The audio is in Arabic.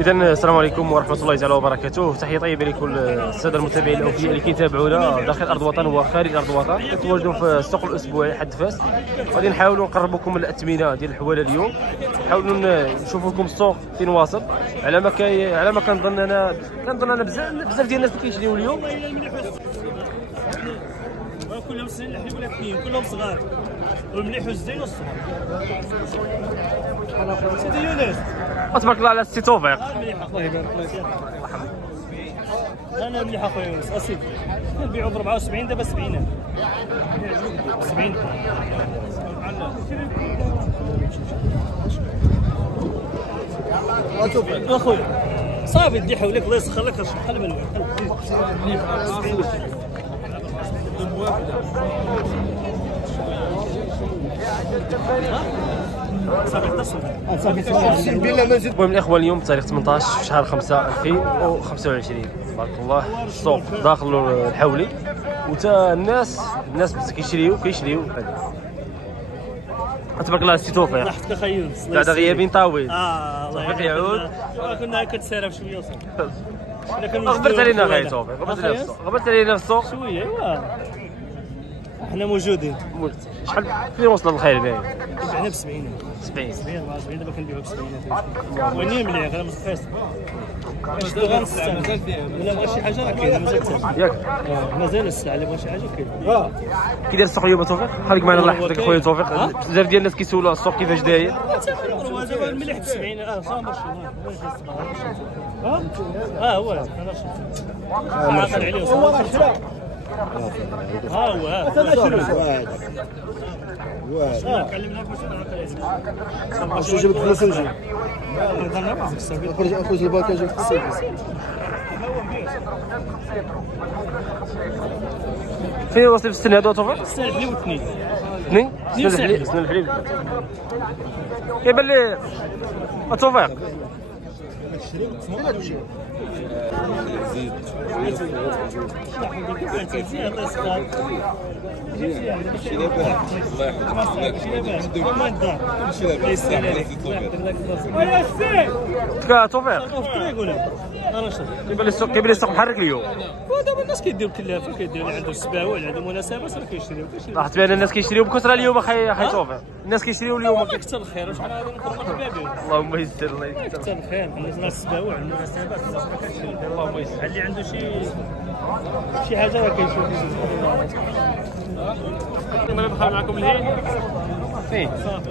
إذا السلام عليكم ورحمة الله تعالى وبركاته. تحية طيبة لكل السادة المتابعين الأوفياء اللي كيتابعونا داخل أرض الوطن وخارج أرض الوطن. كنتواجدوا في السوق الأسبوعي حد فاس، غادي نحاولوا نقربوكم من الأثمنة ديال الحواله اليوم، نحاولوا نشوفوا لكم السوق فين واصل. على ما كنظن أنا بزاف ديال الناس اللي كيشريو اليوم كلهم سنين الحليب ولا اثنين كلهم صغار والمليح والزين والصغار. سيدي يونس تبارك الله على السي توفيق. مليح الله يبارك فيك. انا مليح اخويا يونس اسيدي كنبيعوا ب 74 دابا 70. 70 اخويا صافي دي حولك الله يسخر لك قلب القلب. المهم الاخوان اليوم تاريخ 18 في شهر 5 2025 تبارك الله. السوق داخل الحولي وتا الناس كيشريو تبارك الله. السي توفيق ضحكت خيوس بعد غيابين طويل. توفيق يعود. كنا كنتسارع شويه وصافي. غبرت علينا غير توفيق، غبرت علينا في السوق شويه. ايوا احنا موجودين. شحال فين وصل الخير باين؟ بعنا ب 70 74 دابا كنبيعوا ب 70. وين مليح غير متقيس ولا بغى شي حاجه راه كاينه مازال ياك مازال السلعه اللي بغى شي حاجه كاينه. كي داير السوق اليوم توفيق؟ خليك معنا الله يحفظك اخويا توفيق. بزاف ديال الناس كيسولوا على السوق كيفاش داير. دابا المليح ب 70 صافي ماشي هو انا عاقل عليه هو كلمنا واش جبت فلوس نجي خرج الباكا جبت السيرفيس. فين وصل في السن هذا توفيق؟ السنه الحليب واثنين سن الحليب كيبان لي توفيق. توفيق كيبان لي السوق محرك اليوم. ودابا الناس كيديروا كلافه كيديروا اللي عنده السباوه اللي عنده مناسبات راه كيشريو. راح تبان الناس كيشريو بكثره اليوم اخي توفيق. الناس كيشريو اليوم كثر الخير واش غادي نكرموا البابين. اللهم يسر الله يسر. كثر الخير الناس السباوه عندنا مناسبات الناس راه كتشري. اللهم يسر. اللي عنده شي حاجه راه كيشوف. انا ندخل معكم لهين فين؟ صافي